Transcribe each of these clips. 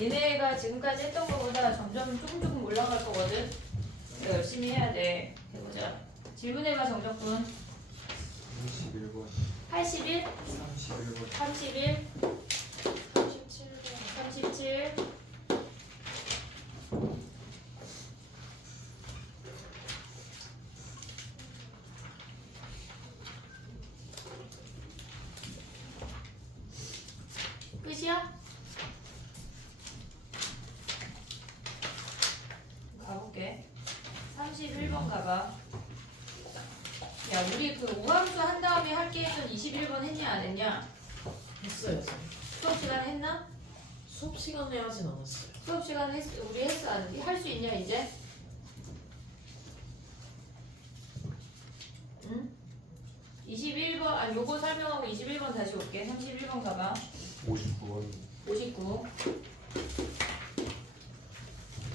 얘네가 지금까지 했던 것보다 점점 조금 올라갈 거거든. 그러니까 열심히 해야 돼. 해보자. 질문해봐 정적분. 31번 81, 31번 31, 37. 끝이야? 가볼게. 31번 가봐. 야, 우리 그 우함수 한 다음에 할게 했던 21번 했냐 안 했냐? 했어요. 수업 시간에 했나? 수업 시간에 하진 않았어요. 수업 시간에 우리 했어 안 했니? 할 수 있냐 이제? 응? 21번 아니 요거 설명하고 21번 다시 올게. 31번 가봐. 59번 59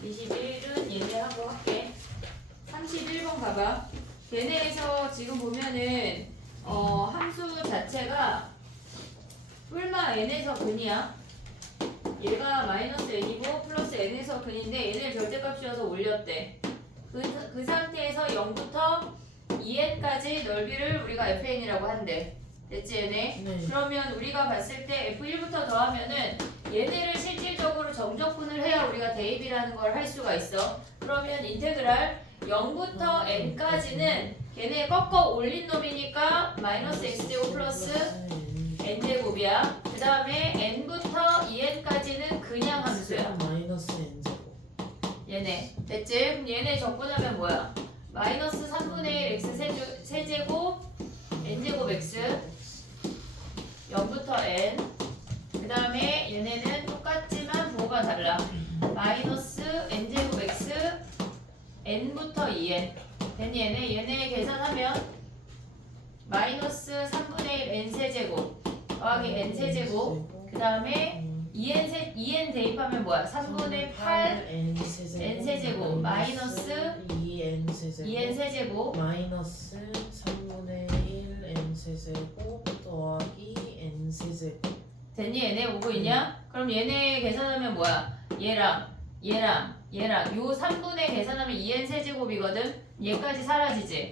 21은 얘네하고 할게. 31번 가봐. 걔네에서 지금 보면은 함수 자체가 뿔마 n에서 근이야. 얘가 마이너스 n이고 플러스 n에서 근인데 얘네 절대값이어서 올렸대. 그 상태에서 0부터 2n까지 넓이를 우리가 fn이라고 한대. 됐지 얘네? 네. 그러면 우리가 봤을 때 f1부터 더하면은 얘네를 실질적으로 정적분을 해야 우리가 대입이라는 걸 할 수가 있어. 그러면 인테그랄 0부터 n까지는 걔네 꺾어 올린 놈이니까 마이너스 x제곱 플러스 n제곱이야. 그 다음에 n부터 2n까지는 그냥 함수야. 마이너스 n제곱. 얘네. 됐지? 그럼 얘네 적분하면 뭐야? 마이너스 3분의 1 x 세제곱 n제곱 x 0부터 n. 그 다음에 얘네는 똑같지만 부호가 달라. 마이너스 n제곱 x n부터 2n. 됐니 얘네 계산하면 마이너스 3분의 1 n 세제곱 더하기 n 세제곱. 그 다음에 2n 대입하면 뭐야? 3분의 8 n 세제곱. n 세제곱 마이너스 2n 세제곱. 2n 세제곱. 마이너스 3분의 1 n 세제곱 더하기 n 세제곱. 됐니 얘네 오고 있냐? 그럼 얘네 계산하면 뭐야? 얘랑 요 3분의 계산하면 2n 세제곱이거든? 얘까지 사라지지?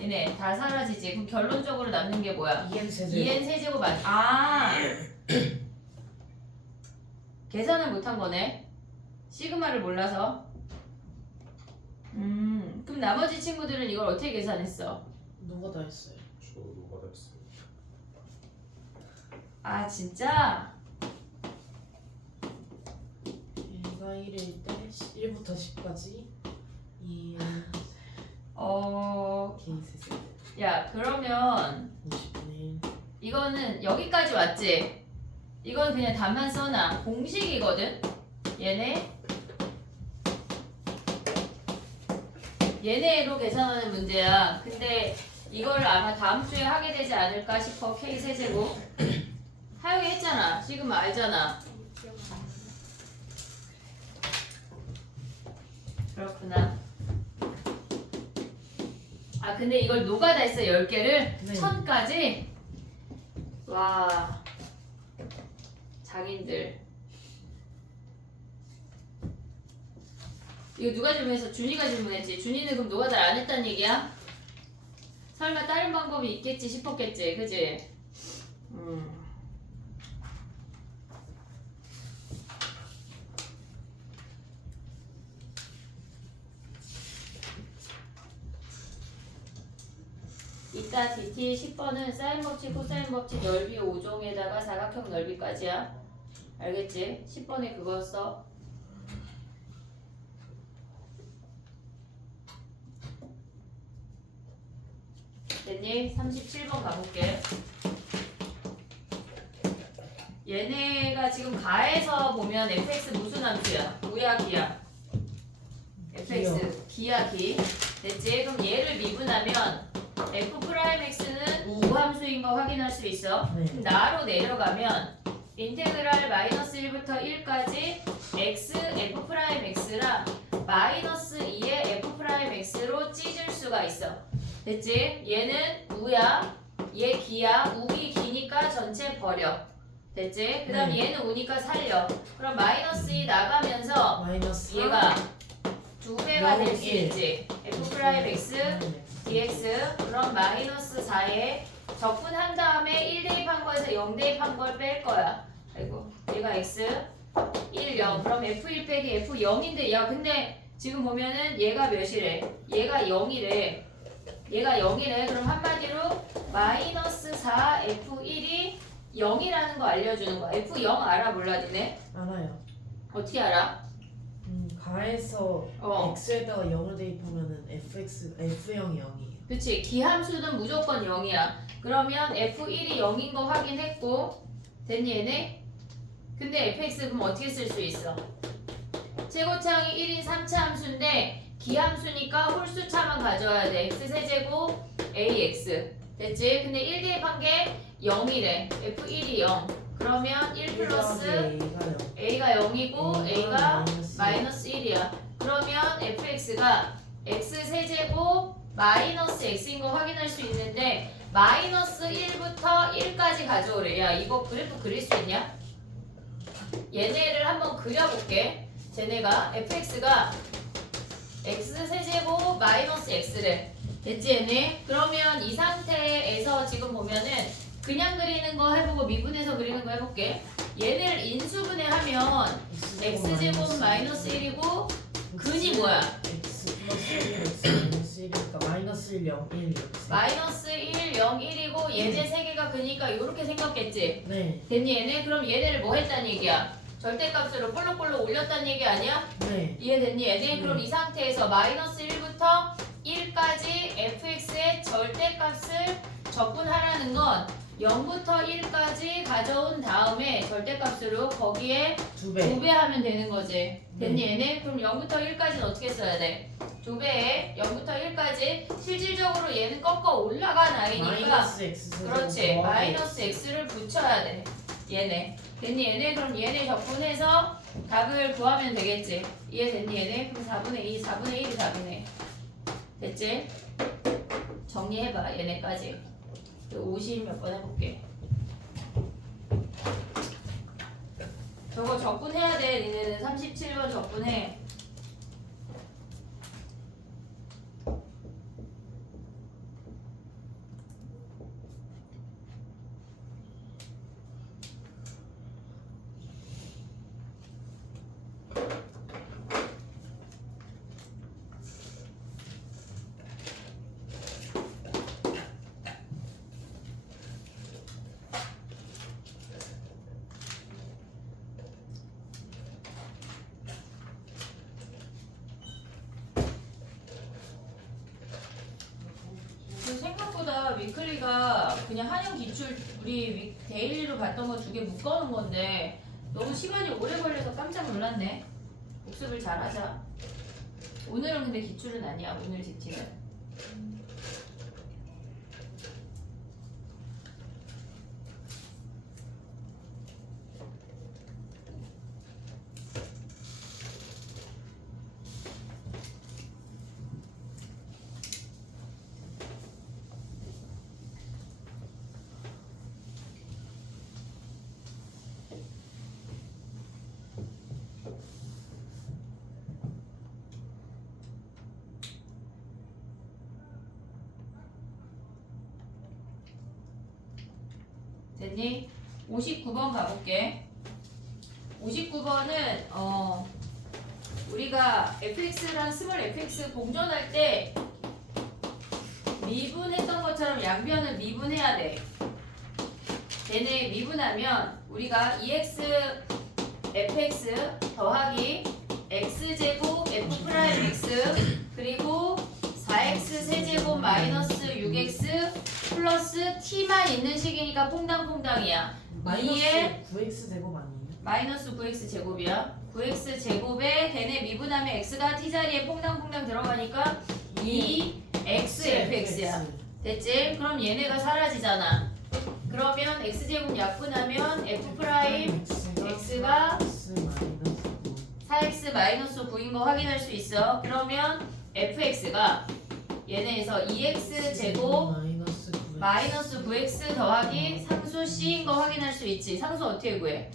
얘네 다 사라지지? 그럼 결론적으로 남는 게 뭐야? 2n 세제곱. 2n 세제곱 아 계산을 못한 거네. 시그마를 몰라서. 그럼 나머지 친구들은 이걸 어떻게 계산했어? 누가 다 했어요? 저도 받았어요. 아 진짜? 얘가 1일 때 1부터 10까지 2n k 세제곱. 야 그러면 20분의 1. 이거는 여기까지 왔지? 이건 그냥 답만 써놔. 공식이거든? 얘네로 계산하는 문제야. 근데 이걸 아마 다음 주에 하게 되지 않을까 싶어. K 세제곱. 하영이 했잖아. 지금 알잖아. 그렇구나. 아 근데 이걸 노가다 했어 10개를? 네. 1000까지? 와 장인들. 이거 누가 질문했어? 준이가 질문했지. 준이는 그럼 노가다를 안 했단 얘기야? 설마 다른 방법이 있겠지 싶었겠지, 그지? 이따 DT 10번은 사인 법칙, 코사인 법칙 넓이 5종에다가 사각형 넓이까지야. 알겠지? 10번에 그거 써. 됐니? 37번 가볼게. 얘네가 지금 가에서 보면 fx 무슨 함수야? 우야 기야? fx 기야 기. 됐지? 그럼 얘를 미분하면 f'x는 우함수인 거 확인할 수 있어. 네. 나로 내려가면 인테그랄 마이너스 1부터 1까지 x f'x랑 마이너스 2의 f'x로 찢을 수가 있어. 됐지? 얘는 우야, 얘 기야, 우기 기니까 전체 버려. 됐지? 그 다음 네. 얘는 오니까 살려. 그럼 마이너스 2 나가면서 마이너스 얘가 2배가 될 수 0, 1. 있지. f 프라임 x dx. 그럼 마이너스 4에 적분한 다음에 1 대입한 거에서 0 대입한 걸 뺄 거야. 아이고 얘가 x 1 0. 그럼 f1 빼기 f 0인데 야 근데 지금 보면은 얘가 몇이래? 얘가 0이래. 얘가 0이래. 그럼 한마디로 마이너스 4 f1이 0이라는 거 알려주는 거야. f0 알아 몰라 니네? 알아요. 어떻게 알아? 가에서 어. x에다가 0을 대입하면은 f0이 0이에요. 그치. 기함수는 무조건 0이야. 그러면 f1이 0인 거 확인했고 됐니 얘네? 근데 fx 그럼 어떻게 쓸 수 있어? 최고차항이 1인 3차 함수인데 기함수니까 홀수차만 가져와야 돼. x세제곱 ax 됐지? 근데 1 대입한 게 0이래. f1이 0. 그러면 1 플러스 a가 0이고 a가 마이너스 1이야. 그러면 fx가 x세제곱 마이너스 x인 거 확인할 수 있는데 마이너스 1부터 1까지 가져오래. 야 이거 그래프 그릴 수 있냐? 얘네를 한번 그려볼게. 쟤네가 fx가 x세제곱 마이너스 x래. 됐지 얘네? 그러면 이 상태에서 지금 보면은 그냥 그리는 거 해보고 미분해서 그리는 거 해볼게. 얘네를 인수분해 하면 x제곱 마이너스 1이고 근이 뭐야? x 플러스 1 x 마이너스 1이니까 마이너스 1 0 1 이렇게. 마이너스 1, 0, 1이고 얘네 세 개가 그니까 이렇게 생겼겠지? 네. 됐니 얘네? 그럼 얘네를 뭐 했다는 얘기야? 절대값으로 볼록볼록 올렸다는 얘기 아니야? 네. 이해됐니 얘네? 네. 그럼 이 상태에서 마이너스 1부터 1까지 fx의 절대값을 적분하라는 건 0부터 1까지 가져온 다음에 절대값으로 거기에 2배. 2배 하면 되는 거지. 됐니 얘네? 그럼 0부터 1까지는 어떻게 써야 돼? 2배에 0부터 1까지 실질적으로 얘는 꺾어 올라간 아이니까 마이너스 x 세제곱 그렇지. 더하기 마이너스 x를 붙여야 돼. 얘네. 됐니 얘네? 그럼 얘네 적분해서 답을 구하면 되겠지. 이해됐니 얘네? 그럼 4분의 2, 4분의 1이 답이네. 됐지? 정리해봐 얘네까지. 50 몇 번 해볼게. 저거 적분해야 돼. 니네는 37번 적분해. 생각보다 위클리가 그냥 한영 기출 우리 데일리로 봤던 거 2개 묶어놓은 건데 너무 시간이 오래 걸려서 깜짝 놀랐네. 복습을 잘하자. 오늘은 근데 기출은 아니야. 오늘 GT는. 됐니? 59번 가볼게. 59번은 우리가 fx랑 스몰 fx 공존할 때 미분했던 것처럼 양변을 미분해야 돼. 얘네 미분하면 우리가 2x fx 더하기 x제곱 f 프라임 x 그리고 4x 세제곱 마이너스 6x 플러스 t만 있는 식이니까 퐁당퐁당이야. 마이너스 2에 9x 제곱 아니에요? 마이너스 9x 제곱이야. 9x 제곱에 걔네 미분하면 x가 t자리에 퐁당퐁당 들어가니까 2xfx야. 됐지? 그럼 얘네가 사라지잖아. 그러면 x제곱 약분하면 f 프라임 x가 4x 마이너스 9인 거 확인할 수 있어. 그러면 fx가 얘네에서 2x 제곱 마이너스 9x 마이너스 9x 더하기 상수 c인 거 확인할 수 있지. 상수 어떻게 구해?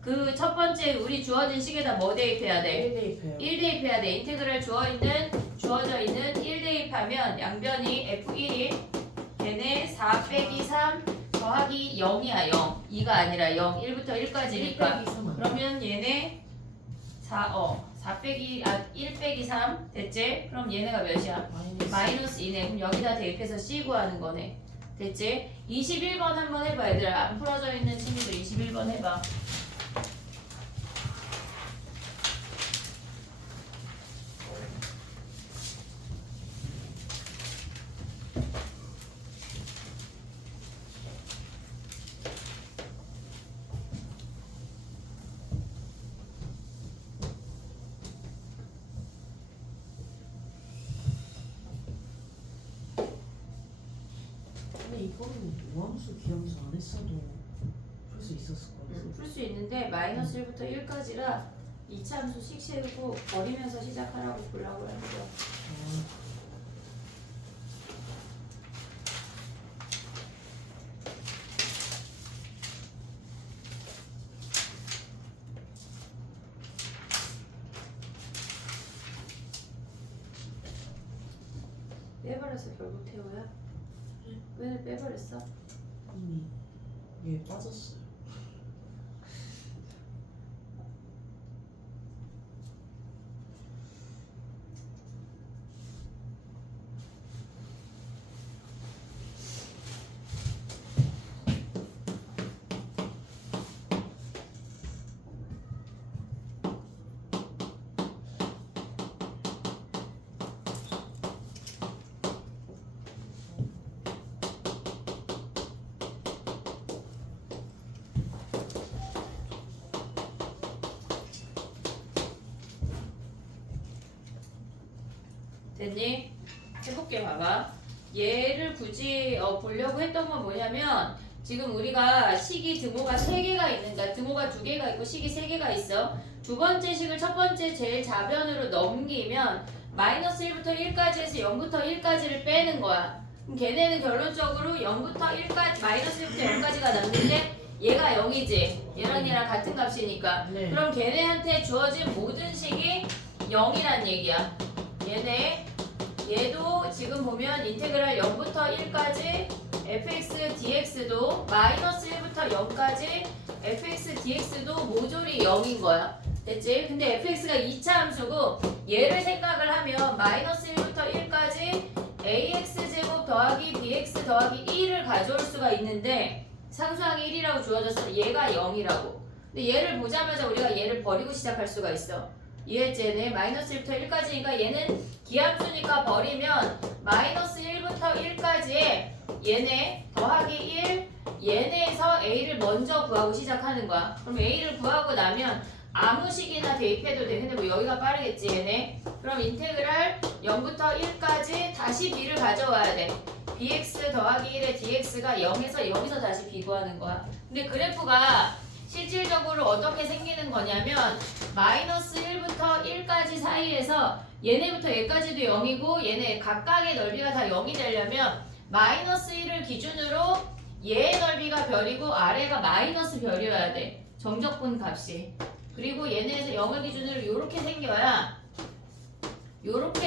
그 첫 번째 우리 주어진 식에다 뭐 대입해야 돼? 1 대입해요. 1 대입해야 돼. 인테그랄 주어져 있는 1 대입하면 양변이 f1이 걔네 4 빼기 3 더하기 0이야 0. 2가 아니라 0. 1부터 1까지니까. 그러면 얘네 4 빼기 1 빼기 3 됐지? 그럼 얘네가 몇이야? 마이너스 2네. 그럼 여기다 대입해서 c 구하는 거네. 됐지? 21번 한번 해봐 얘들아. 안 풀어져 있는 친구들 21번 해봐. 근데 이거는 우함수 기함수 안 했어도 풀 수 있었을 것 같아요. 풀 수 있는데 마이너스 1부터 1까지라 이차함수씩 세우고 버리면서 시작하라고 보려고 하는 거야. 빼버렸어 결국 태호야? 왜 빼버렸어? 이미 이게 빠졌어요. 됐니? 해볼게 봐봐. 얘를 굳이 보려고 했던 건 뭐냐면 지금 우리가 식이 등호가 3개가 있는다. 등호가 2개가 있고 식이 3개가 있어. 두 번째 식을 첫 번째 제일 좌변으로 넘기면 마이너스 1부터 1까지 해서 0부터 1까지를 빼는 거야. 그럼 걔네는 결론적으로 0부터 1까지 마이너스 1부터 0까지가 남는데 얘가 0이지. 얘랑 같은 값이니까. 네. 그럼 걔네한테 주어진 모든 식이 0이란 얘기야. 얘도 지금 보면 인테그랄 0부터 1까지 fx dx도 마이너스 1부터 0까지 fx dx도 모조리 0인 거야. 됐지? 근데 fx가 2차 함수고 얘를 생각을 하면 마이너스 1부터 1까지 ax제곱 더하기 bx 더하기 1을 가져올 수가 있는데 상수항이 1이라고 주어졌어. 얘가 0이라고. 근데 얘를 보자마자 우리가 얘를 버리고 시작할 수가 있어. 이해했지? 얘네 마이너스 1부터 1까지니까 얘는 기함수니까 버리면 마이너스 1부터 1까지에 얘네 더하기 1 얘네에서 a를 먼저 구하고 시작하는 거야. 그럼 a를 구하고 나면 아무 식이나 대입해도 돼. 근데 뭐 여기가 빠르겠지 얘네. 그럼 인테그랄 0부터 1까지 다시 b를 가져와야 돼. bx 더하기 1의 dx가 0에서 여기서 다시 b 구하는 거야. 근데 그래프가 실질적으로 어떻게 생기는 거냐면 마이너스 1부터 1까지 사이에서 얘네부터 얘까지도 0이고 얘네 각각의 넓이가 다 0이 되려면 마이너스 1을 기준으로 얘의 넓이가 별이고 아래가 마이너스 별이어야 돼. 정적분 값이. 그리고 얘네에서 0을 기준으로 요렇게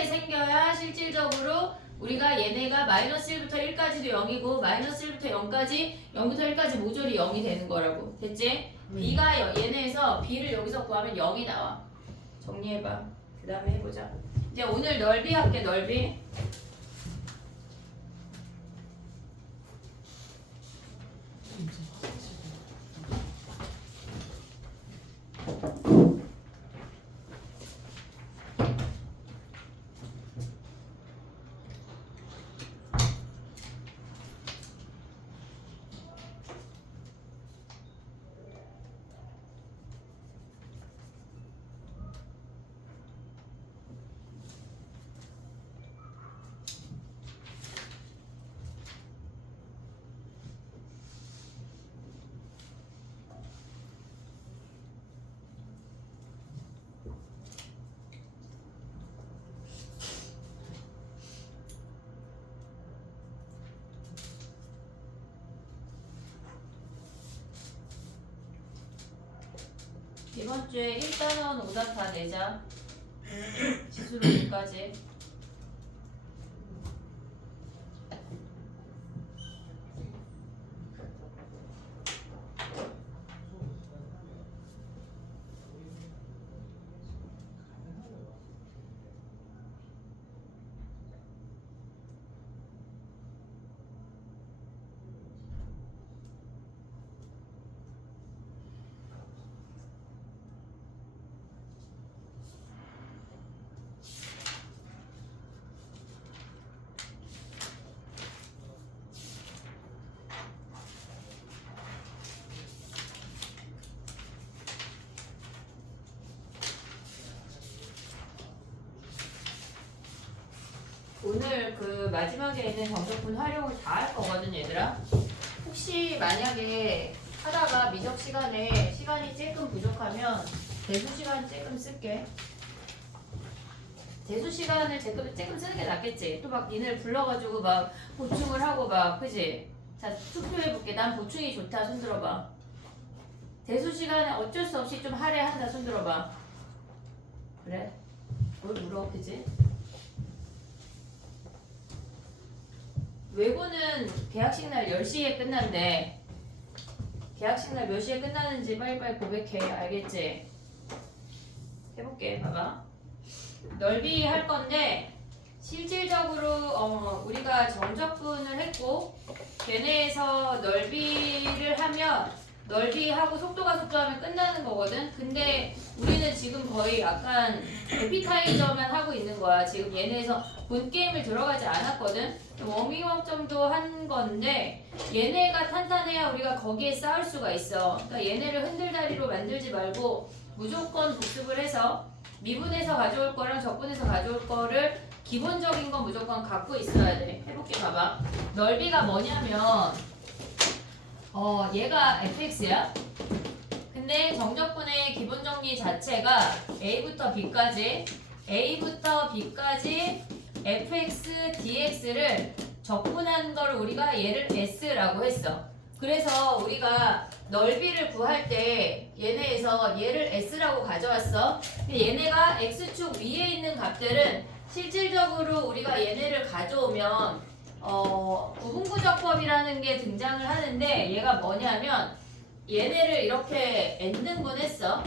생겨야 실질적으로 우리가 얘네가 마이너스 1부터 1까지도 0이고 마이너스 1부터 0까지 0부터 1까지 모조리 0이 되는 거라고. 됐지? b가 얘네에서 b를 여기서 구하면 0이 나와. 정리해봐. 그 다음에 해보자. 이제 오늘 넓이 할게. 넓이. 이번 주에 1단원 5단 다 내자. 지수로 5까지. 오늘 그 마지막에 있는 정적분 활용을 다 할 거거든 얘들아. 혹시 만약에 하다가 미적 시간에 시간이 조금 부족하면 대수 시간 조금 쓸게. 대수 시간을 조금 쓰는 게 낫겠지. 또 막 니네를 불러가지고 막 보충을 하고 막 그지? 자 투표해볼게. 난 보충이 좋다. 손 들어봐. 대수 시간에 어쩔 수 없이 좀 할애한다. 손 들어봐. 그래? 뭘 물어 그지? 외고는 개학식 날 10시에 끝난대. 개학식 날 몇 시에 끝나는지 빨리빨리 고백해. 알겠지? 해볼게. 봐봐. 넓이 할 건데 실질적으로 우리가 정적분을 했고 걔네에서 넓이를 하면 넓이하고 속도하면 끝나는 거거든. 근데 우리는 지금 거의 약간 에피타이저만 하고 있는 거야. 지금 얘네에서 본 게임을 들어가지 않았거든. 워밍업 정도 한 건데 얘네가 탄탄해야 우리가 거기에 싸울 수가 있어. 그러니까 얘네를 흔들다리로 만들지 말고 무조건 복습을 해서 미분에서 가져올 거랑 적분에서 가져올 거를 기본적인 건 무조건 갖고 있어야 돼. 해볼게. 봐봐. 넓이가 뭐냐면 얘가 fx야. 근데 정적분의 기본 정리 자체가 a부터 b까지 fx dx를 적분한 걸 우리가 얘를 s라고 했어. 그래서 우리가 넓이를 구할 때 얘네에서 얘를 s라고 가져왔어. 얘네가 x축 위에 있는 값들은 실질적으로 우리가 얘네를 가져오면 부분구적법이라는 게 등장을 하는데 얘가 뭐냐면 얘네를 이렇게 n등분했어.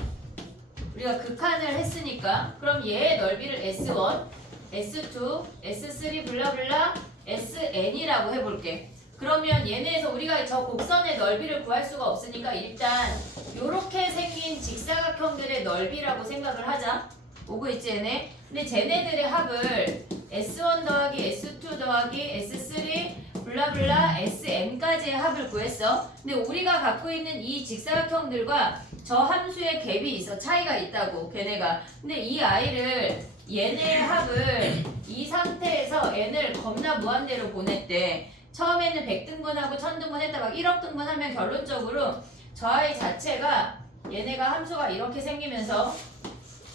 우리가 극한을 했으니까. 그럼 얘의 넓이를 s1, s2, s3 블라블라 sn이라고 해볼게. 그러면 얘네에서 우리가 저 곡선의 넓이를 구할 수가 없으니까 일단 요렇게 생긴 직사각형들의 넓이라고 생각을 하자. 오고 있지 얘네? 근데 쟤네들의 합을 S1 더하기 S2 더하기 S3 블라블라 SM까지의 합을 구했어. 근데 우리가 갖고 있는 이 직사각형들과 저 함수의 갭이 있어. 차이가 있다고 걔네가. 근데 이 아이를 얘네의 합을 이 상태에서 n을 겁나 무한대로 보냈대. 처음에는 100등분하고 1000등분 했다 막 1억 등분 하면 결론적으로 저 아이 자체가 얘네가 함수가 이렇게 생기면서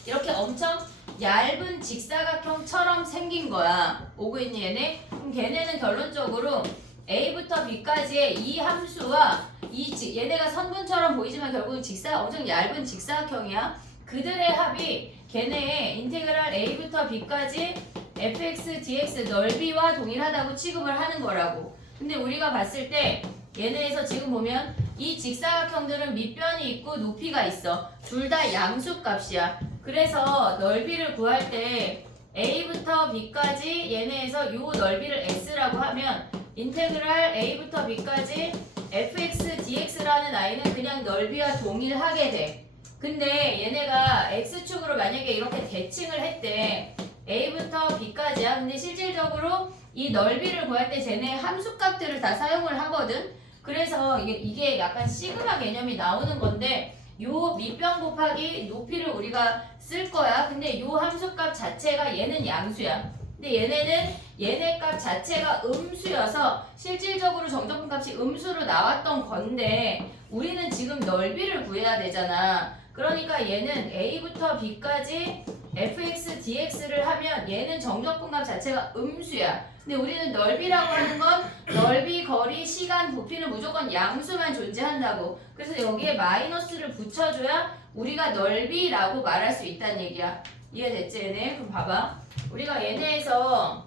이렇게 엄청 얇은 직사각형처럼 생긴 거야. 오고 있니 얘네? 그럼 걔네는 결론적으로 a부터 b까지의 이 함수와 얘네가 선분처럼 보이지만 결국은 엄청 얇은 직사각형이야. 그들의 합이 걔네의 인테그랄 a부터 b까지 fx dx 넓이와 동일하다고 취급을 하는 거라고. 근데 우리가 봤을 때 얘네에서 지금 보면 이 직사각형들은 밑변이 있고 높이가 있어. 둘 다 양수값이야. 그래서 넓이를 구할 때 a부터 b까지 얘네에서 요 넓이를 s라고 하면 인테그랄 a부터 b까지 fx dx라는 아이는 그냥 넓이와 동일하게 돼. 근데 얘네가 x축으로 만약에 이렇게 대칭을 했대. a부터 b까지야. 근데 실질적으로 이 넓이를 구할 때 쟤네 함수값들을 다 사용을 하거든. 그래서 이게 약간 시그마 개념이 나오는 건데 요 밑변 곱하기 높이를 우리가 쓸 거야. 근데 요 함수값 자체가 얘는 양수야. 근데 얘네는 얘네 값 자체가 음수여서 실질적으로 정적분 값이 음수로 나왔던 건데 우리는 지금 넓이를 구해야 되잖아. 그러니까 얘는 a부터 b까지 fx dx를 하면 얘는 정적분 값 자체가 음수야. 근데 우리는 넓이라고 하는 건 넓이, 거리, 시간, 부피는 무조건 양수만 존재한다고. 그래서 여기에 마이너스를 붙여줘야 우리가 넓이라고 말할 수 있다는 얘기야. 이해됐지 얘네? 그럼 봐봐. 우리가 얘네에서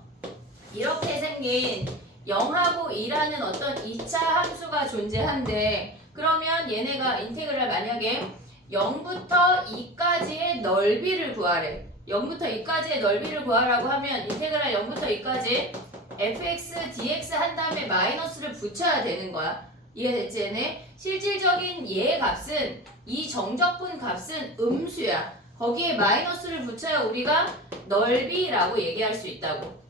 이렇게 생긴 0하고 2라는 어떤 2차 함수가 존재한대. 그러면 얘네가 인테그랄 만약에 0부터 2까지의 넓이를 구하래. 0부터 2까지의 넓이를 구하라고 하면 인테그랄 0부터 2까지 fx, dx 한 다음에 마이너스를 붙여야 되는 거야. 이해됐지 얘네? 실질적인 얘의 값은 이 정적분 값은 음수야. 거기에 마이너스를 붙여야 우리가 넓이라고 얘기할 수 있다고.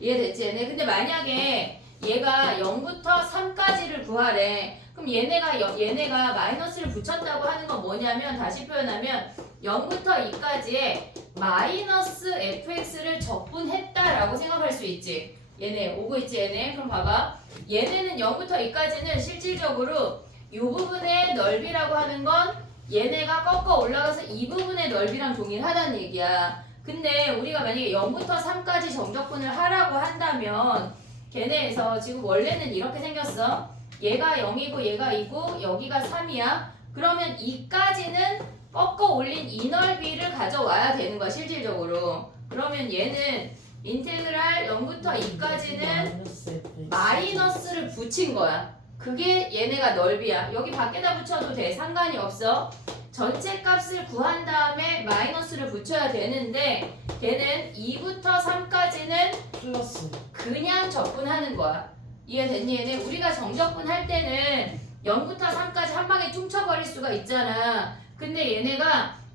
이해됐지 얘네? 근데 만약에 얘가 0부터 3까지를 구하래. 그럼 얘네가 마이너스를 붙였다고 하는 건 뭐냐면 다시 표현하면 0부터 2까지의 마이너스 fx를 적분했다라고 생각할 수 있지. 얘네 오고 있지 얘네. 그럼 봐봐. 얘네는 0부터 2까지는 실질적으로 이 부분의 넓이라고 하는 건 얘네가 꺾어 올라가서 이 부분의 넓이랑 동일하다는 얘기야. 근데 우리가 만약에 0부터 3까지 정적분을 하라고 한다면 걔네에서 지금 원래는 이렇게 생겼어. 얘가 0이고 얘가 2고 여기가 3이야. 그러면 2까지는 꺾어 올린 이 넓이를 가져와야 되는 거야 실질적으로. 그러면 얘는 인테그랄 0부터 2까지는 마이너스를 붙인 거야. 그게 얘네가 넓이야. 여기 밖에다 붙여도 돼. 상관이 없어. 전체 값을 구한 다음에 마이너스를 붙여야 되는데 걔는 2부터 3까지는 플러스. 그냥 적분하는 거야. 이해됐니 얘네? 우리가 정적분 할 때는 0부터 3까지 한 방에 퉁쳐버릴 수가 있잖아. 근데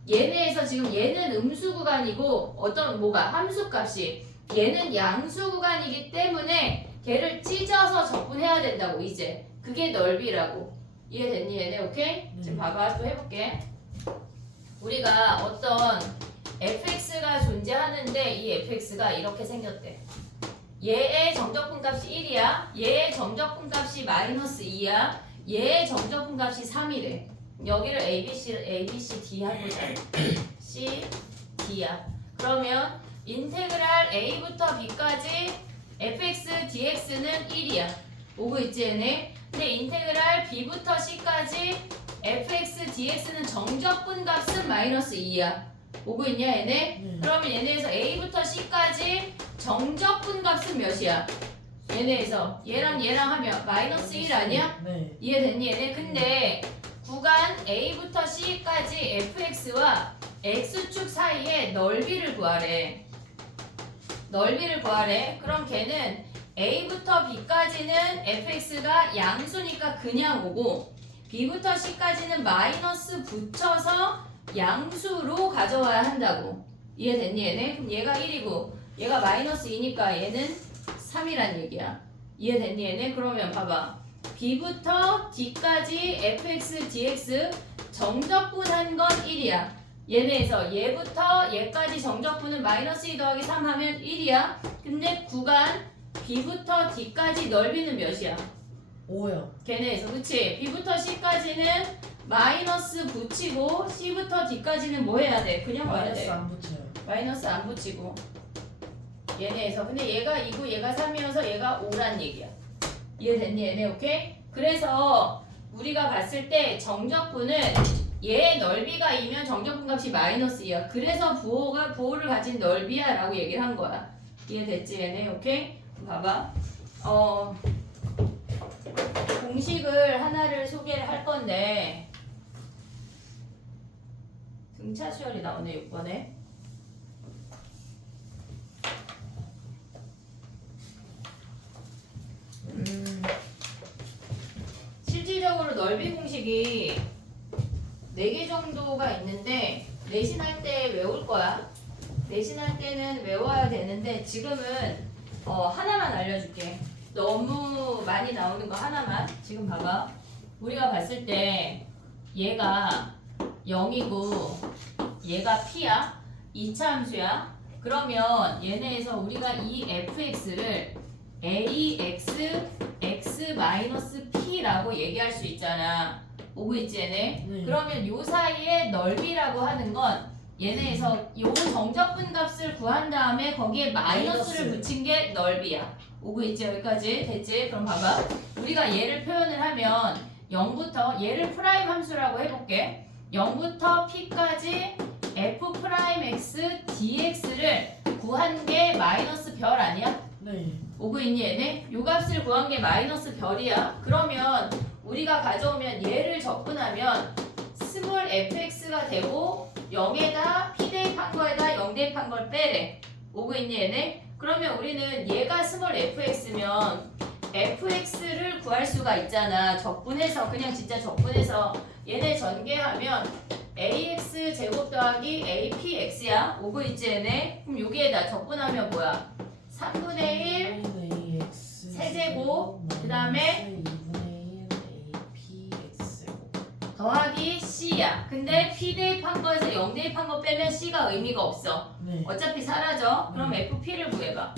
얘네에서 지금 얘는 음수 구간이고 어떤 뭐가 함수 값이 얘는 양수 구간이기 때문에 걔를 찢어서 적분해야 된다고 이제. 그게 넓이라고. 이해됐니 얘네? 오케이? 지금 봐봐 또 해볼게. 우리가 어떤 fx가 존재하는데 이 fx가 이렇게 생겼대. 얘의 정적분 값이 1이야. 얘의 정적분 값이 마이너스 2야. 얘의 정적분 값이 3이래. 여기를 ABC, D 해보자. C, D야. 그러면 인테그랄 A부터 B까지 fx, dx는 1이야. 오고 있지 얘네? 근데 인테그랄 B부터 C까지 fx, dx는 정적분 값은 마이너스 2야. 오고 있냐 얘네? 그러면 얘네에서 A부터 C까지 정적분 값은 몇이야? 얘네에서 얘랑 하면 마이너스 1 아니야? 네. 이해됐니 얘네? 근데 구간 A부터 C까지 fx와 x축 사이의 넓이를 구하래. 넓이를 구하래. 그럼 걔는 A부터 B까지는 fx가 양수니까 그냥 오고 B부터 C까지는 마이너스 붙여서 양수로 가져와야 한다고. 이해됐니 얘네? 그럼 얘가 1이고 얘가 마이너스 2니까 얘는 3이란 얘기야. 이해됐니 얘네? 그러면 봐봐. B부터 D까지 fx, dx 정적분한 건 1이야. 얘네에서 얘부터 얘까지 정적분은 마이너스 2 더하기 3 하면 1이야. 근데 구간 B부터 D까지 넓이는 몇이야? 5요. 걔네에서 그치? B부터 C까지는 마이너스 붙이고 C부터 D까지는 뭐 해야 돼? 그냥 와야 마이너스 돼. 안 붙여요. 마이너스 안 붙이고 얘네에서 근데 얘가 2고 얘가 3이어서 얘가 5란 얘기야. 이해됐니 얘네? 오케이? 그래서 우리가 봤을 때 정적분은 얘의 넓이가 2면 정적분 값이 마이너스 2야. 그래서 부호를 가진 넓이야 라고 얘기를 한 거야. 이해됐지 얘네? 오케이? 봐봐. 공식을 하나를 소개를 할 건데 등차 수열이 나오네 6번에. 실질적으로 넓이 공식이 4개 정도가 있는데 내신할 때 외울 거야. 내신할 때는 외워야 되는데 지금은 하나만 알려줄게. 너무 많이 나오는 거 하나만. 지금 봐봐. 우리가 봤을 때 얘가 0이고 얘가 p야. 2차 함수야. 그러면 얘네에서 우리가 이 fx를 ax x-p라고 얘기할 수 있잖아. 오고 있지 얘네? 네. 그러면 요 사이의 넓이라고 하는 건 얘네에서 요 정적분 값을 구한 다음에 거기에 마이너스를 마이너스. 붙인 게 넓이야. 오고 있지 여기까지? 됐지? 그럼 봐봐. 우리가 얘를 표현을 하면 0부터 얘를 프라임 함수라고 해볼게. 0부터 p까지 f 프라임 x dx를 구한 게 마이너스 별 아니야? 네. 오고 있니 얘네? 요 값을 구한 게 마이너스 별이야. 그러면 우리가 가져오면 얘를 접근하면 스몰 fx가 되고 0에다 p 대입한 거에다 0 대입한 걸 빼래. 오고 있니 얘네? 그러면 우리는 얘가 스몰 fx면 fx를 구할 수가 있잖아. 적분해서 그냥 진짜 적분해서 얘네 전개하면 ax 제곱 더하기 apx야. 오고 있지 얘네? 그럼 여기에다 적분하면 뭐야? 3분의 1 ax 세제곱, 그다음에 2분의 1 apx 더하기 c야. 근데 p 대입한 거에서 0 대입한 거 빼면 c가 의미가 없어. 네. 어차피 사라져. 그럼 fp를 구해봐.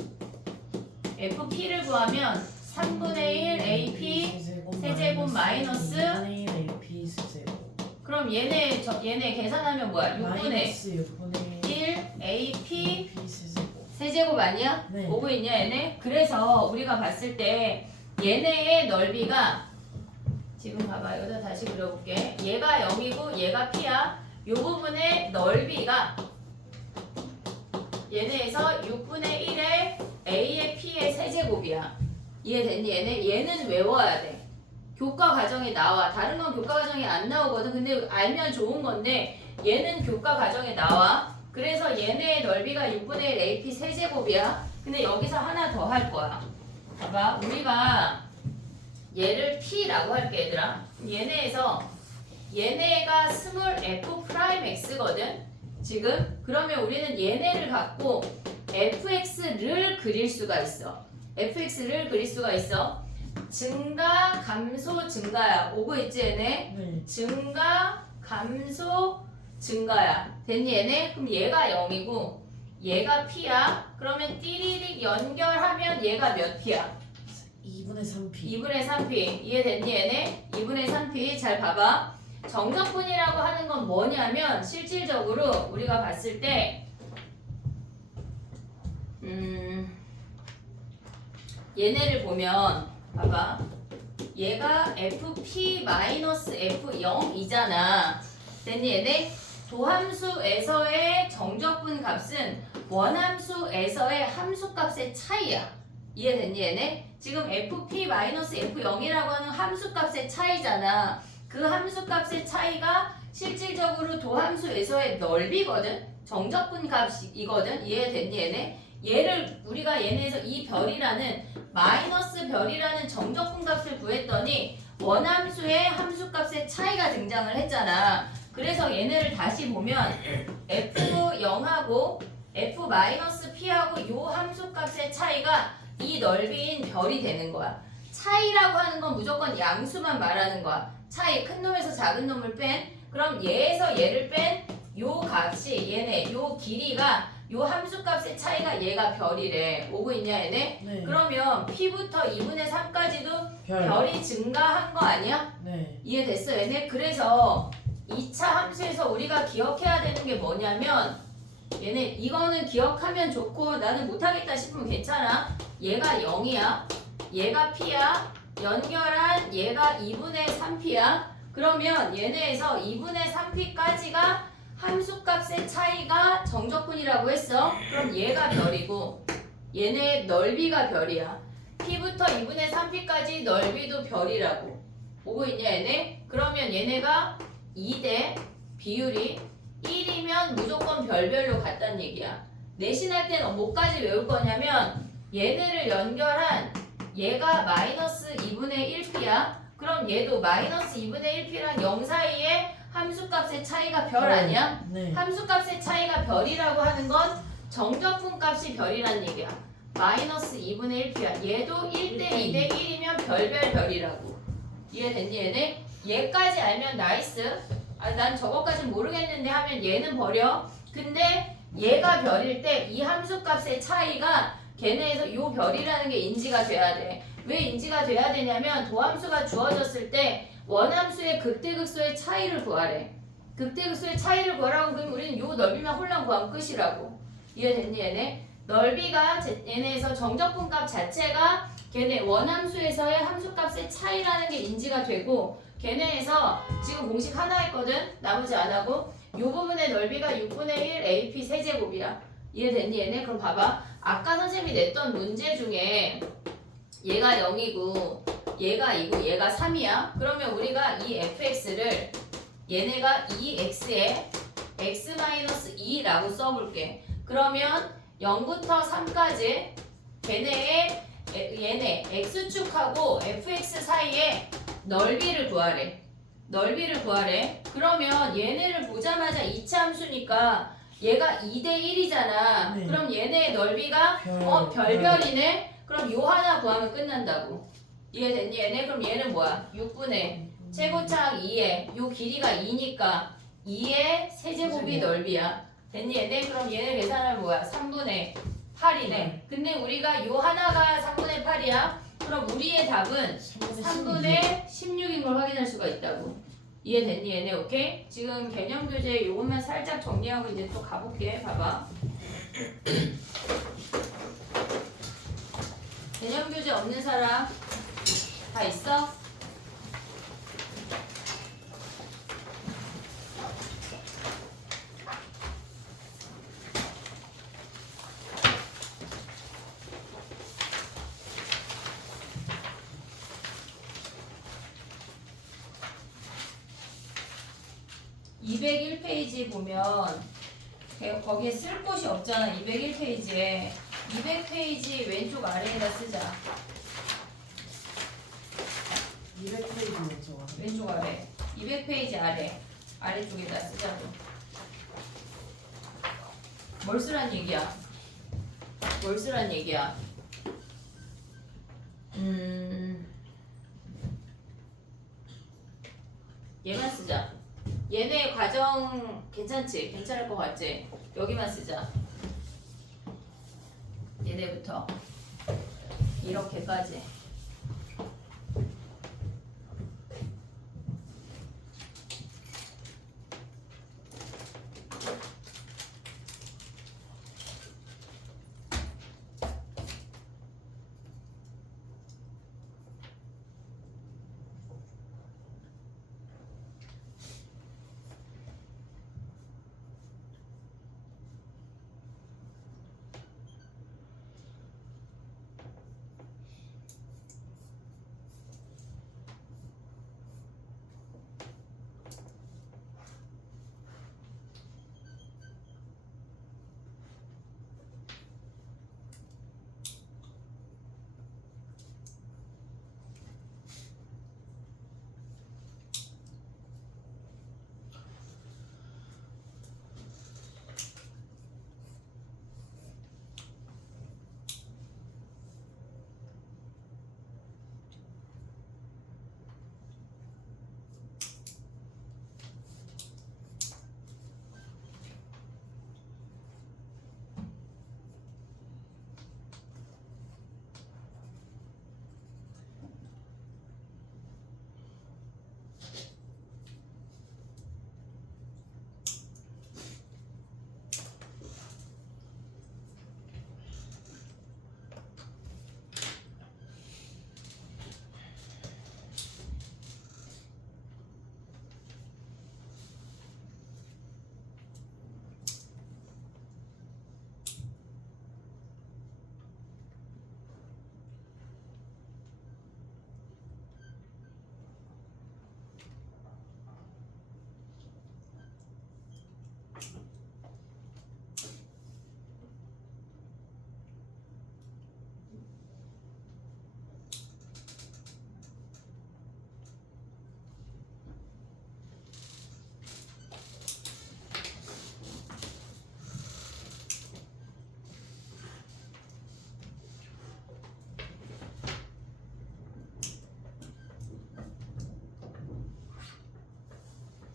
fp를 구하면 3분의 1 ap 세제곱 마이너스 2분의 1 AP 세제곱 그럼 얘네 계산하면 뭐야? 6분의 마이너스 6분의 1 AP 세제곱 세제곱 아니야? 네. 오고 있냐 얘네? 그래서 우리가 봤을 때 얘네의 넓이가 지금 봐봐 여기다 다시 그려볼게. 얘가 0이고 얘가 p야. 요 부분의 넓이가 얘네에서 6분의 1의 a의 p의 세제곱이야. 이해됐니 얘네? 얘는 외워야 돼. 교과 과정에 나와. 다른 건 교과 과정에 안 나오거든. 근데 알면 좋은 건데 얘는 교과 과정에 나와. 그래서 얘네의 넓이가 6분의 1 AP 세제곱이야. 근데 여기서 하나 더 할 거야. 봐봐. 우리가 얘를 P라고 할게 얘들아. 얘네에서 얘네가 스몰 F 프라임 X거든. 지금. 그러면 우리는 얘네를 갖고 FX를 그릴 수가 있어. FX를 그릴 수가 있어. 증가, 감소, 증가야. 오고 있지 얘네? 네. 증가, 감소, 증가야. 됐니 얘네? 그럼 얘가 0이고 얘가 P야. 그러면 띠리릭 연결하면 얘가 몇 P야? 2분의 3p 2분의 3P. 이해됐니 얘네? 2분의 3P. 잘 봐봐. 정적분이라고 하는 건 뭐냐면 실질적으로 우리가 봤을 때 얘네를 보면 봐봐. 얘가 fp-f0이잖아. 됐니 얘네? 도함수에서의 정적분 값은 원함수에서의 함수값의 차이야. 이해됐니 얘네? 지금 fp-f0이라고 하는 함수값의 차이잖아. 그 함수값의 차이가 실질적으로 도함수에서의 넓이거든. 정적분 값이거든. 이해됐니 얘네? 얘를 우리가 얘네에서 이 별이라는 마이너스 별이라는 정적분 값을 구했더니 원함수의 함수값의 차이가 등장을 했잖아. 그래서 얘네를 다시 보면 f0하고 f-p하고 요 함수값의 차이가 이 넓이인 별이 되는 거야. 차이라고 하는 건 무조건 양수만 말하는 거야. 차이, 큰 놈에서 작은 놈을 뺀, 그럼 얘에서 얘를 뺀 요 값이 얘네, 요 길이가 요 함수값의 차이가 얘가 별이래. 오고 있냐 얘네? 네. 그러면 p부터 2분의 3까지도 별. 별이 증가한 거 아니야? 네. 이해됐어 얘네? 그래서 2차 함수에서 우리가 기억해야 되는 게 뭐냐면 얘네 이거는 기억하면 좋고 나는 못하겠다 싶으면 괜찮아. 얘가 0이야. 얘가 p야. 연결한 얘가 2분의 3p야. 그러면 얘네에서 2분의 3p까지가 함수값의 차이가 정적분이라고 했어. 그럼 얘가 별이고 얘네 넓이가 별이야. p부터 2분의 3p까지 넓이도 별이라고. 보고 있냐 얘네? 그러면 얘네가 2대 비율이 1이면 무조건 별별로 같다는 얘기야. 내신할 때는 뭐까지 외울 거냐면 얘네를 연결한 얘가 마이너스 2분의 1p야. 그럼 얘도 마이너스 2분의 1p랑 0 사이에 함수값의 차이가 별 아니야? 네. 함수값의 차이가 별이라고 하는 건 정적분 값이 별이란 얘기야. 마이너스 2분의 1p야. 얘도 1대 2대 1이면 별이라고. 이해됐니 얘네? 얘까지 알면 나이스. 아, 난 저거까진 모르겠는데 하면 얘는 버려. 근데 얘가 별일 때 이 함수값의 차이가 걔네에서 요 별이라는 게 인지가 돼야 돼. 왜 인지가 돼야 되냐면 도함수가 주어졌을 때 원함수의 극대극소의 차이를 구하래. 극대극소의 차이를 구하라고 그러면 우리는 요 넓이만 홀랑 구하면 끝이라고. 이해됐니 얘네? 넓이가 얘네에서 정적분 값 자체가 걔네 원함수에서의 함수값의 차이라는 게 인지가 되고 걔네에서 지금 공식 하나 했거든. 나머지 안 하고 요 부분의 넓이가 6분의 1 AP 세제곱이야. 이해됐니 얘네? 그럼 봐봐. 아까 선생님이 냈던 문제 중에 얘가 0이고 얘가 2고 얘가 3이야. 그러면 우리가 이 fx를 얘네가 2x에 x-2라고 써볼게. 그러면 0부터 3까지 얘네 x축하고 fx 사이에 넓이를 구하래. 넓이를 구하래. 그러면 얘네를 보자마자 이차함수니까 얘가 2대 1이잖아. 네. 그럼 얘네의 넓이가 별. 별이네. 그럼 요 하나 구하면 끝난다고. 이해됐니 얘네? 그럼 얘는 뭐야? 6분의 최고차항 2에 요 길이가 2니까 2의 세제곱이 세제곱. 넓이야. 됐니 얘네? 그럼 얘네 계산하면 뭐야? 3분의 8이네. 근데 우리가 요 하나가 3분의 8이야. 그럼 우리의 답은 3분의 16인 걸 확인할 수가 있다고. 이해됐니 얘네? 오케이? 지금 개념 교재 요것만 살짝 정리하고 이제 또 가볼게. 봐봐. 개념 교재 없는 사람 다 있어? (201페이지) 보면 거기에 쓸 곳이 없잖아. 201페이지에 200페이지 왼쪽 아래에다 쓰자. 200페이지였죠. 왼쪽 아래 200페이지 아래쪽에다 쓰자고. 뭘 쓰란 얘기야? 뭘 쓰란 얘기야? 얘만 쓰자. 얘네 과정 괜찮지? 괜찮을 것 같지? 여기만 쓰자. 얘네부터 이렇게까지.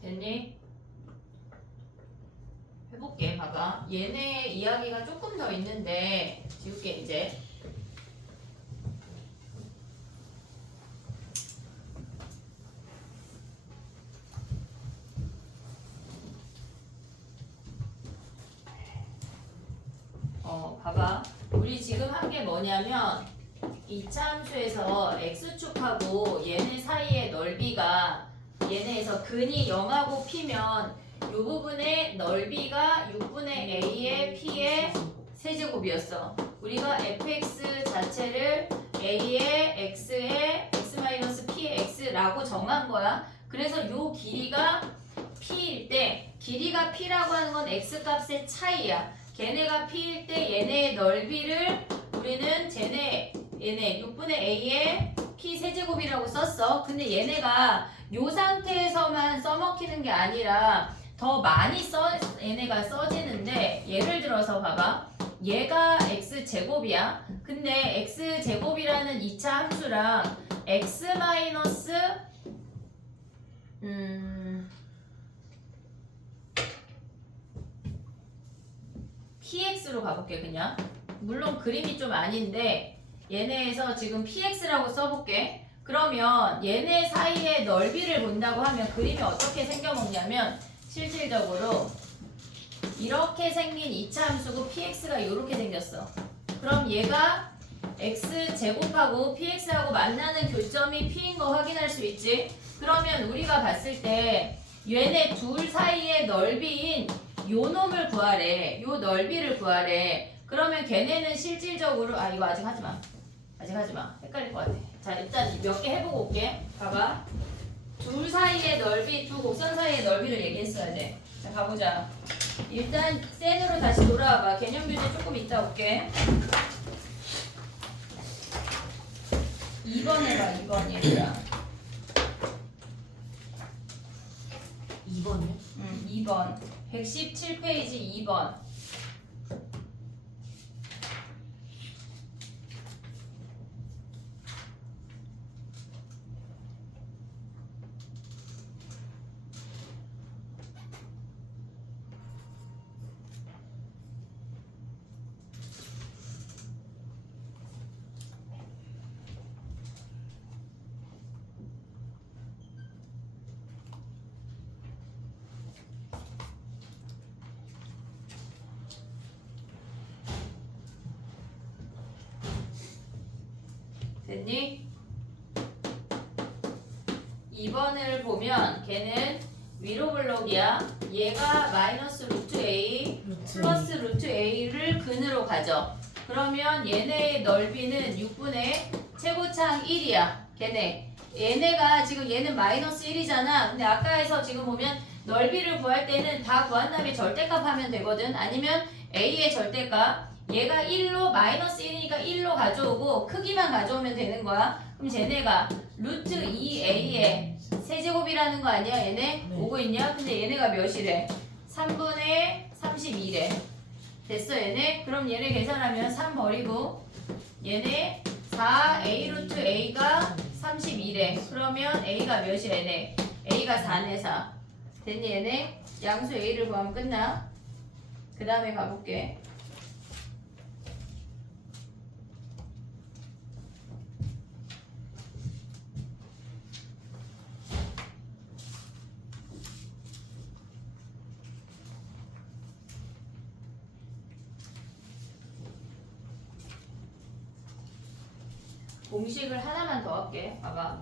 됐니? 해볼게. 봐봐. 얘네 이야기가 조금 더 있는데 지울게 이제. 봐봐. 우리 지금 한 게 뭐냐면 이차 함수에서 x축하고 얘네 사이의 넓이가 얘네에서 근이 0하고 P면 이 부분의 넓이가 6분의 A의 P의 세제곱이었어. 우리가 fx 자체를 a의 x의 x-p의 x라고 정한 거야. 그래서 요 길이가 p일 때, 길이가 p라고 하는 건 x 값의 차이야. 걔네가 p일 때 얘네의 넓이를 우리는 얘네 6분의 a의 p 세제곱이라고 썼어. 근데 얘네가 요 상태에서만 써먹히는 게 아니라 더 많이 얘네가 써지는데, 예를 들어서 봐봐. 얘가 x제곱이야. 근데 x제곱이라는 2차 함수랑 x 마이너스 px로 가볼게. 그냥 물론 그림이 좀 아닌데 얘네에서 지금 px라고 써볼게. 그러면 얘네 사이의 넓이를 본다고 하면 그림이 어떻게 생겨먹냐면, 실질적으로 이렇게 생긴 2차 함수고 px가 이렇게 생겼어. 그럼 얘가 x제곱하고 px하고 만나는 교점이 p인 거 확인할 수 있지? 그러면 우리가 봤을 때 얘네 둘 사이의 넓이인 요 놈을 구하래. 요 넓이를 구하래. 그러면 걔네는 실질적으로 이거 아직 하지마. 헷갈릴 것 같아. 자, 일단 몇 개 해보고 올게. 봐봐. 둘 사이의 넓이, 두 곡선 사이의 넓이를 얘기했어야 돼. 자, 가보자. 일단 센으로 다시 돌아와봐. 개념 교재 조금 이따 올게. 2번 해봐. 2번 얘들아. 2번이요? 2번. 117페이지 2번. 됐니? 2번을 보면 걔는 위로 블록이야. 얘가 마이너스 루트 A 플러스 루트 A를 근으로 가져. 그러면 얘네의 넓이는 6분의 최고창 1이야. 얘네가 지금 얘는 마이너스 1이잖아. 근데 아까에서 지금 보면 넓이를 구할 때는 다 구한 다음에 절대값 하면 되거든. 아니면 A의 절대값. 얘가 1로 마이너스 1이니까 1로 가져오고 크기만 가져오면 되는 거야. 그럼 쟤네가 루트 2a의 세제곱이라는 거 아니야? 얘네? 네. 오고 있냐? 근데 얘네가 몇이래? 3분의 32래. 됐어 얘네? 그럼 얘네 계산하면 3 버리고 얘네 4a 루트 a가 32래. 그러면 a가 몇이야 얘네? a가 4네 4. 됐니 얘네? 양수 a를 구하면 끝나. 그 다음에 가볼게. 공식을 하나만 더 할게. 봐봐.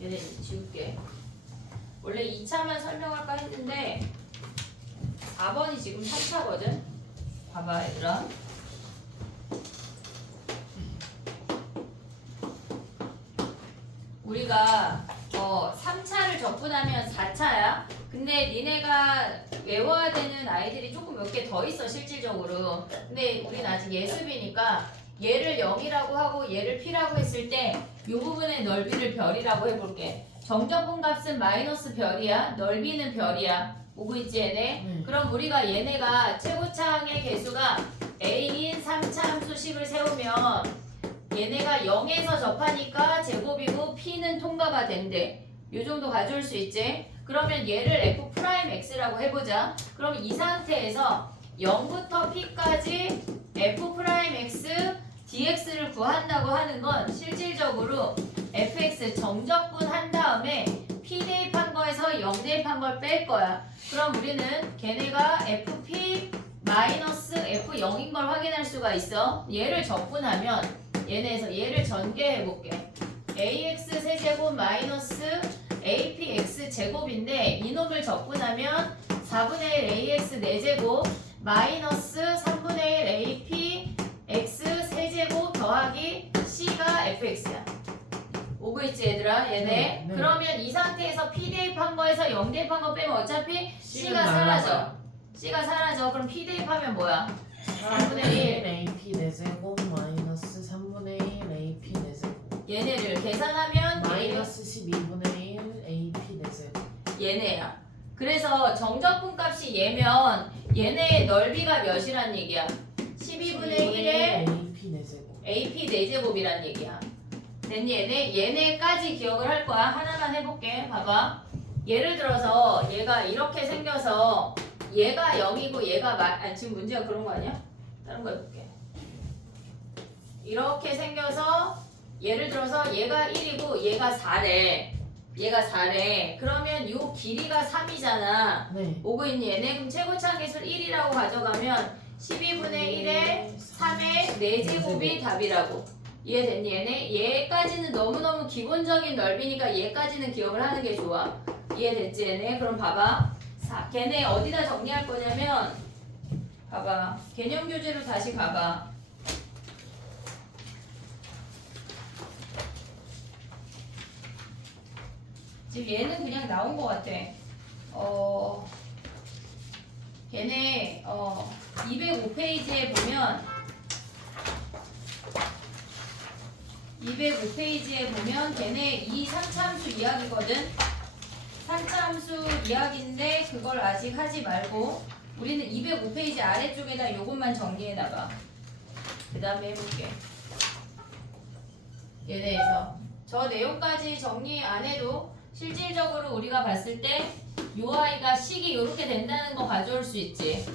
얘네 지울게. 원래 2차만 설명할까 했는데 4번이 지금 3차거든. 봐봐 얘들아. 우리가 3차를 접근하면 4차야. 근데 니네가 외워야 되는 아이들이 조금 몇 개 더 있어 실질적으로. 근데 우린 아직 예습이니까 얘를 0이라고 하고 얘를 p라고 했을 때 이 부분의 넓이를 별이라고 해볼게. 정적분 값은 마이너스 별이야. 넓이는 별이야. 오고 있지 얘네? 그럼 우리가 얘네가 최고차항의 개수가 a인 3차 함수식을 세우면 얘네가 0에서 접하니까 제곱이고 p는 통과가 된대. 요 정도 가져올 수 있지? 그러면 얘를 f'x라고 해보자. 그럼 이 상태에서 0부터 p까지 f'x dx를 구한다고 하는 건 실질적으로 fx 정적분 한 다음에 p 대입한 거에서 0 대입한 걸 뺄 거야. 그럼 우리는 걔네가 fp 마이너스 f0인 걸 확인할 수가 있어. 얘를 적분하면 얘네에서 얘를 전개해 볼게. ax 세제곱 마이너스 apx 제곱인데 이놈을 적분하면 4분의 1 ax 4제곱 마이너스 3분의 1 ap x 세제곱 더하기 c가 fx야. 오고 있지 얘들아 얘네. 네. 그러면 이 상태에서 p 대입한 거에서 0 대입한 거 빼면 어차피 c가 사라져. c가 사라져. 그럼 p 대입하면 뭐야? 4분의 1 AP 4제곱 마이너스 3분의 1 AP 4제곱 얘네를 계산하면 마이너스 12분의 1 AP 4제곱 얘네야. 그래서 정적분 값이 얘면 얘네의 넓이가 몇이란 얘기야? 12분의 1의 AP 4제곱 AP 4제곱이란 얘기야. 됐니 얘네? 얘네까지 기억을 할 거야. 하나만 해볼게. 봐봐. 예를 들어서 얘가 이렇게 생겨서 얘가 0이고 얘가 지금 문제가 그런 거 아니야? 다른 거 해볼게. 이렇게 생겨서 예를 들어서 얘가 1이고 얘가 4래. 얘가 4래. 그러면 요 길이가 3이잖아. 네 오고 있니 얘네? 그럼 최고차항계수를 1이라고 가져가면 12분의 1에 3의 4제곱이 답이라고. 이해됐니 얘네? 얘까지는 너무너무 기본적인 넓이니까 얘까지는 기억을 하는 게 좋아. 이해됐지 얘네? 그럼 봐봐. 걔네 어디다 정리할 거냐면 봐봐. 개념 교재로 다시 가봐. 지금 얘는 그냥 나온 것 같아. 걔네 205페이지에 보면 205페이지에 보면 걔네 이 3차함수 이야기거든. 3차함수 이야기인데 그걸 아직 하지 말고 우리는 205페이지 아래쪽에다 요것만 정리해놔봐. 그 다음에 해볼게. 얘네에서 저 내용까지 정리 안 해도 실질적으로 우리가 봤을 때 요 아이가 식이 요렇게 된다는 거 가져올 수 있지.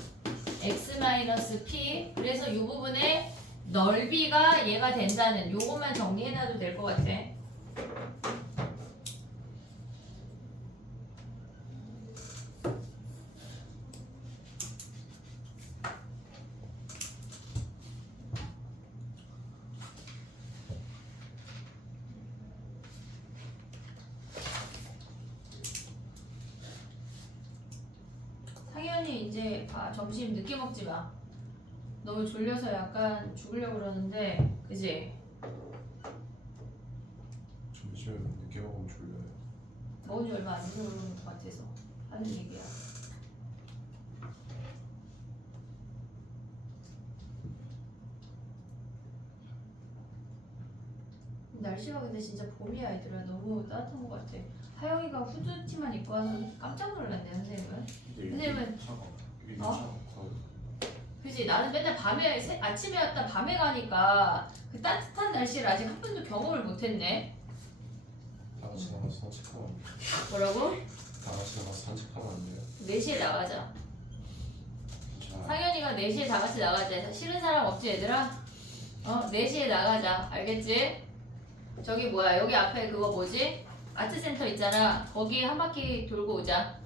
x-p 그래서 이 부분에 넓이가 얘가 된다는 요것만 정리해놔도 될 것 같아. 상현이 이제 점심 늦게 먹지 마. 너무 졸려서 약간 죽으려고 그러는데 그지? 점심에 늦게 먹으면 졸려요. 먹은 지 얼마 안 돼서 그러는 것 같아서 하는 얘기야. 날씨가 근데 진짜 봄이야 얘들아. 너무 따뜻한 것 같아. 하영이가 후드티만 입고 와서 깜짝 놀랐네 선생님은. 선생님은 그지? 나는 맨날 밤에 아침에 왔다 밤에 가니까 그 따뜻한 날씨를 아직 한 번도 경험을 못했네. 다 같이 나가서 산책하면 안 돼요? 뭐라고? 다 같이 나가서 산책하면 안 돼요? 4시에 나가자. 자, 상현이가 4시에 다 같이 나가자. 싫은 사람 없지 얘들아? 4시에 나가자. 알겠지? 저기 뭐야 여기 앞에 그거 뭐지? 아트센터 있잖아. 거기 한 바퀴 돌고 오자.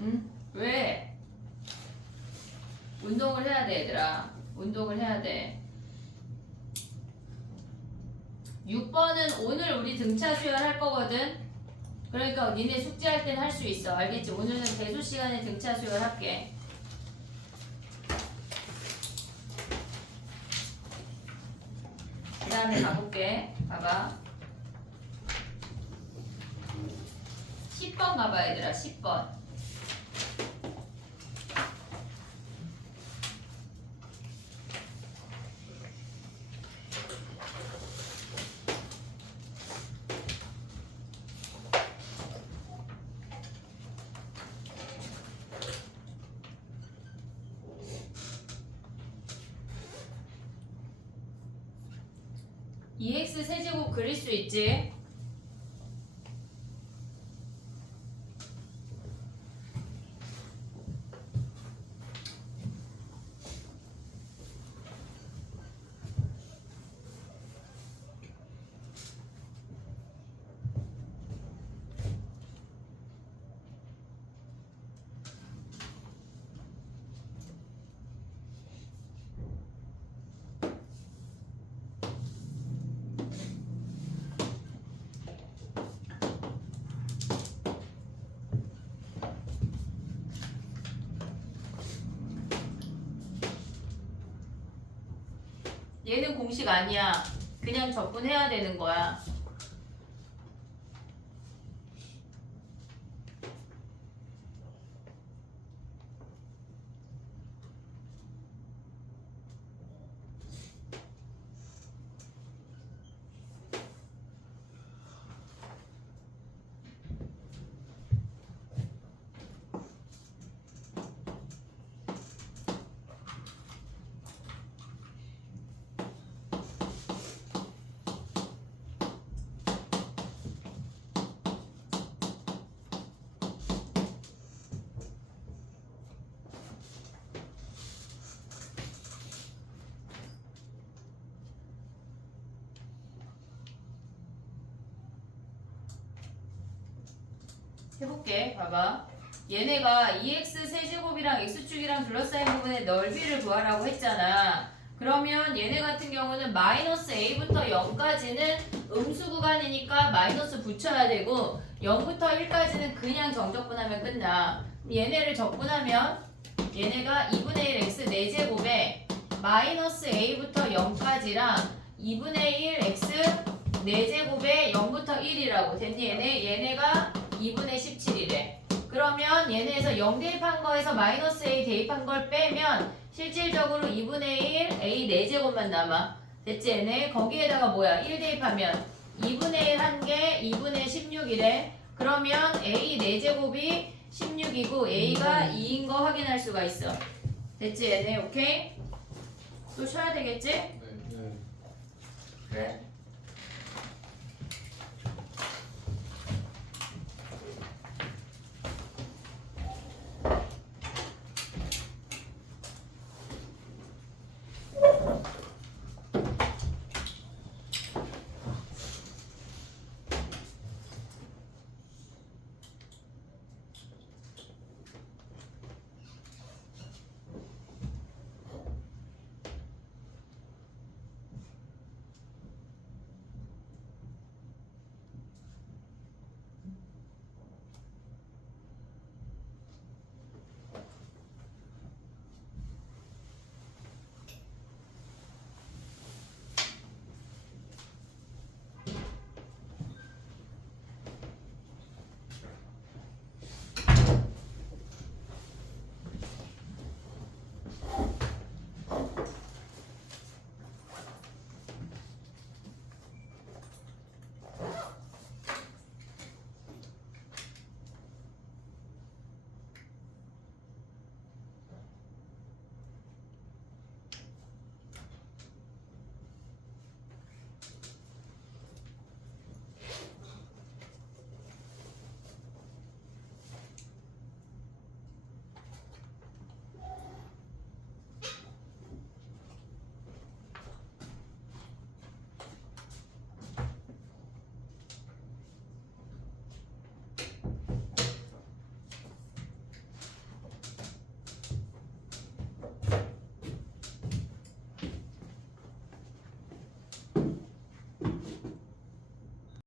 응? 왜? 운동을 해야 돼 얘들아. 운동을 해야 돼. 6번은 오늘 우리 등차 수혈할 거거든. 그러니까 니네 숙제할 땐 할 수 있어. 알겠지? 오늘은 대수 시간에 등차 수혈할게. 그 다음에 가볼게. 봐봐. 10번 가봐 얘들아. 10번. EX 세제곱 그릴 수 있지? 얘는 공식 아니야. 그냥 적분해야 되는 거야. 해볼게. 봐봐. 얘네가 2x 세제곱이랑 x축이랑 둘러싸인 부분의 넓이를 구하라고 했잖아. 그러면 얘네 같은 경우는 마이너스 a부터 0까지는 음수 구간이니까 마이너스 붙여야 되고 0부터 1까지는 그냥 정적분하면 끝나. 얘네를 적분하면 얘네가 2분의 1 x 4제곱에 마이너스 a부터 0까지랑 2분의 1 x 4제곱에 0부터 1이라고 됐니? 얘네가 2분의 17이래. 그러면 얘네에서 0 대입한 거에서 마이너스 a 대입한 걸 빼면 실질적으로 2분의 1 a 4제곱만 남아. 됐지? 얘네 거기에다가 뭐야? 1 대입하면 2분의 1 한 개 2분의 16이래. 그러면 a 4제곱이 16이고 a가 2인 거 확인할 수가 있어. 됐지? 얘네 오케이? 또 쉬어야 되겠지? 네. 그래.